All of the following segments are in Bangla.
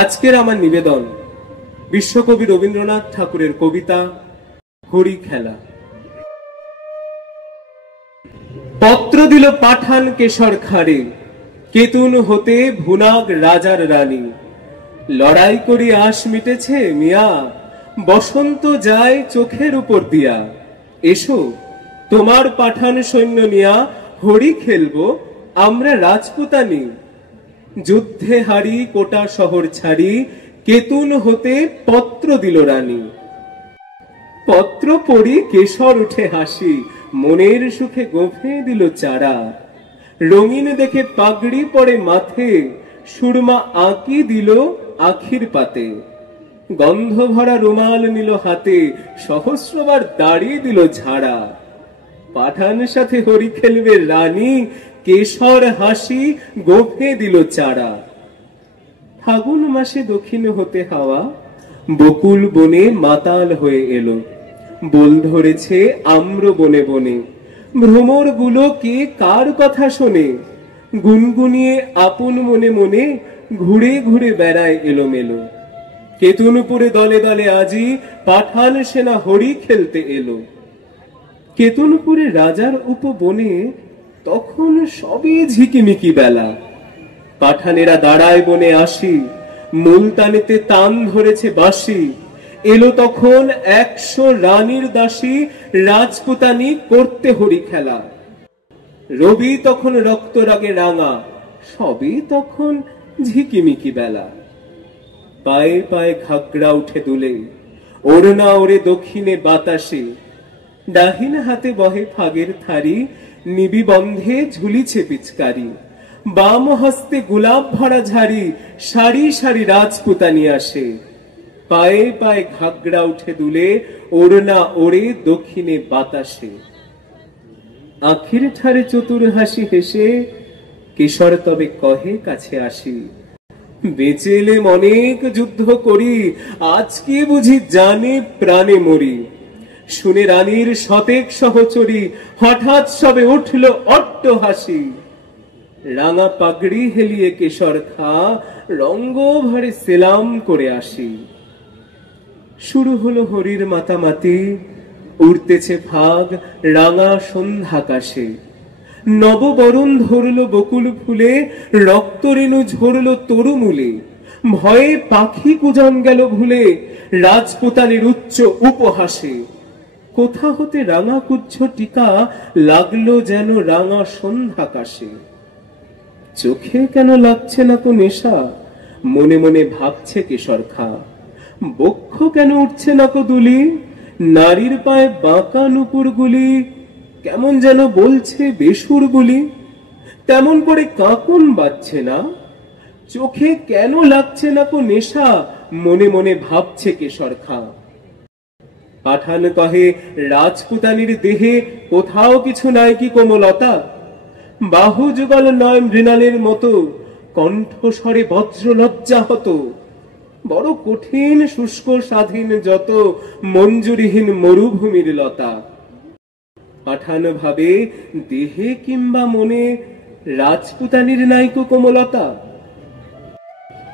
আজকের আমার নিবেদন বিশ্বকবি রবীন্দ্রনাথ ঠাকুরের কবিতা হরি খেলা। পত্র দিল পাঠান কেশর খাড়ে, কেতুন হতে ভুনাগ রাজার রানী। লড়াই করি আশ মিটেছে মিয়া, বসন্ত যায় চোখের উপর দিয়া। এসো তোমার পাঠান সৈন্য নিয়া, হরি খেলবো আমরা রাজপুতানি। যুদ্ধে হারি কোটা শহর ছাড়ি, কেতুন হতে পত্র দিল রানী। পত্র পড়ি কেশর উঠে হাসি, মনের সুখে গোফে দিল চারা। রঙিন দেখে পাগড়ি পড়ে মাথে, সুরমা আঁকি দিল আখির পাতে। গন্ধ ভরা রুমাল নিল হাতে, সহস্রবার দাড়ি দিল ঝাড়া। পাঠান সাথে হরি খেলবে রানী, কেশর হাসি গোফে দিল চারা। ফাগুন মাসে দক্ষিণ হতে হাওয়া, বকুল বনে মাতাল হয়ে এলো। বল ধরেছে আম্র বনে বনে, ভ্রমর গুলো কে কার কথা শোনে। গুনগুনিয়ে আপন মনে মনে, ঘুরে ঘুরে বেড়ায় এলোমেলো। কেতুনপুরে দলে দলে আজি, পাঠান সেনা হরি খেলতে এলো। কেতুনপুরে রাজার উপবনে, তখন সবই ঝিকিমিকি বেলা। পাঠানেরা দাঁড়ায় বনে আসি, মুলতানেতে তান ধরেছে বাঁশি। এলো তখন 100 রানীর দাসী, রাজপুতানি করতে হরি খেলা। রবি তখন রক্ত রাগে রাঙা, সবই তখন ঝিকিমিকি বেলা। পায়ে পায়ে ঘাগড়া উঠে দুলে, ওড়না ওরে দক্ষিণে বাতাসে। ডাহিন হাতে বহে ফাগের থারি, নিবি বন্ধে ঝুলিছে পিচকারি। বাম হস্তে গোলাপ ভরা ঝাড়ি, সারি সারি রাজপুতানি আসে। পায়ে পায়ে ঘাগড়া উঠে দুলে, ওড়না ওড়ে দক্ষিণে বাতাসে। আখির ঠারে চতুর হাসি হেসে, কেশর তবে কহে কাছে আসি। বেঁচে এলে অনেক যুদ্ধ করি, আজকে বুঝি জানে প্রাণে মরি। শুনে রানীর শতেক সহচরী, হঠাৎ সবে উঠল অট্ট হাসি। রাঙা পাগড়ি হেলিয়ে কেশর খা, রঙ্গ ভরে সেলাম করে আসি। শুরু হলো হরির মাতামাতি, উড়তেছে ফাগ রাঙা সন্ধ্যাকাশে। নববরণ ধরল বকুল ফুলে, রক্তরেণু ঝরল তরুমূলে। ভয়ে পাখি কুজন গেল ভুলে, রাজপুতানির উচ্চ উপহাসে। কোথা হতে রাঙা কুচ্ছ টিকা, লাগলো যেন রাঙা সন্ধ্যাকাশে। চোখে কেন লাগছে না কো নেশা, মনে মনে ভাবছে কেশর খা। বক্ষ কেন উঠছে না কো দুলি, নারীর পায়ে বাঁকা নুপুর গুলি। কেমন যেন বলছে বেসুর বলি, তেমন করে কাঁকন বাজছে না। চোখে কেন লাগছে না কো নেশা, মনে মনে ভাবছে কেশর খা। পাঠান কহে রাজপুতানির দেহে, কোথাও কিছু নাই কি কোমলতা। বাহু যুগল নয় মৃণালের মতো, কণ্ঠস্বরে বজ্র লজ্জা হতো। বড় কঠিন শুষ্ক স্বাধীন যত, মঞ্জুরিহীন মরুভূমির লতা। পাঠান ভাবে দেহে কিংবা মনে, রাজপুতানির নাইকো কোমলতা।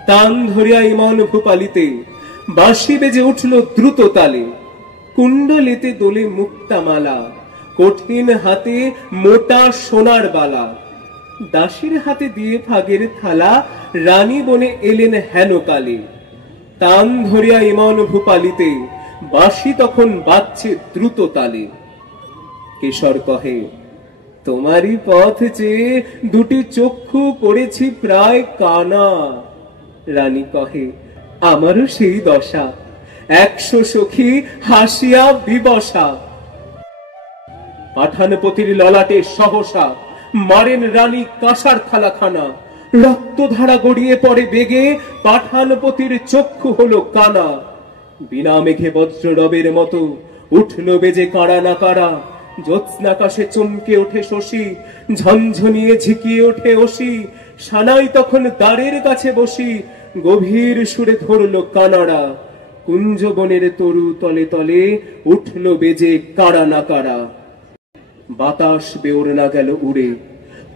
তান ধরিয়া ইমন ভূপালিতে, বাঁশি বেজে উঠল দ্রুত তালে। কুণ্ডলেতে দোলে মুক্তামালা, কঠিন হাতে মোটা সোনার বালা। দাসীর হাতে দিয়ে ফাগের থালা, রানী বনে এলেন হেন কালে। তান ধরিয়া ইমন ভূপালিতে, বাঁশি তখন বাজছে দ্রুত তালে। কেশর কহে তোমারই পথ চেয়ে, দুটি চক্ষু করেছি প্রায় কানা। রানী কহে আমারও সেই দশা, 100 সখী হাসিয়া বিবসা। পাঠানপতির ললাটে সহসা, মারেন রানী কাঁসার থালাখানা। রক্তধারা গড়িয়ে পড়ে বেগে, পাঠানপতির চক্ষু হলো কানা। বিনা মেঘে বজ্র রবের মতো, উঠল বেজে কারা না কারা। জ্যোৎস্নাকাশে চমকে ওঠে শশী, ঝনঝনিয়ে ঝিকিয়ে ওঠে অসি। সানাই তখন দ্বারের কাছে বসি, গভীর সুরে ধরল কানাড়া। কুঞ্জবনের তরু তলে তলে, উঠল বেজে কারা না কারা। বাতাস বেওড়না গেল উড়ে,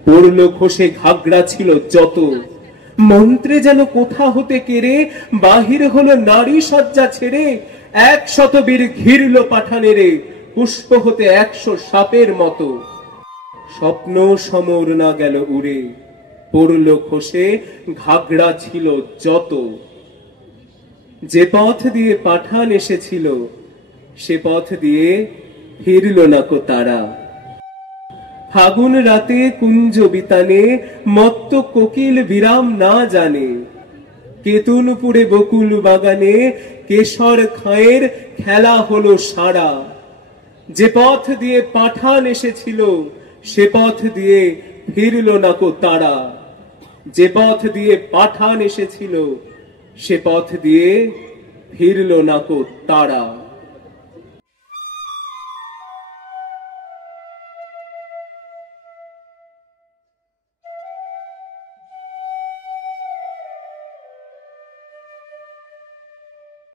পড়ল খসে ঘাগড়া ছিল যত। মন্ত্রে যেন কোথা হতে কেড়ে বাহির হলো নারী সজ্জা ছেড়ে, 100 বীর ঘিরল পাঠানেরে, পুষ্প হতে 100 সাপের মতো। স্বপ্ন সমর না গেল উড়ে, পড়ল খসে ঘাগড়া ছিল যত। যে পথ দিয়ে পাঠান এসেছিল, সে পথ দিয়ে ফিরল না কো তারা। ফাগুন রাতে কুঞ্জ বিতানে মত্ত কোকিল বিরাম না জানে, কেতুনপুরে বকুল বাগানে কেশর খাঁয়ের খেলা হলো সারা। যে পথ দিয়ে পাঠান এসেছিল, সে পথ দিয়ে ফিরল না কো তারা। যে পথ দিয়ে পাঠান এসেছিল, সে পথ দিয়ে ফিরল না কো তারা।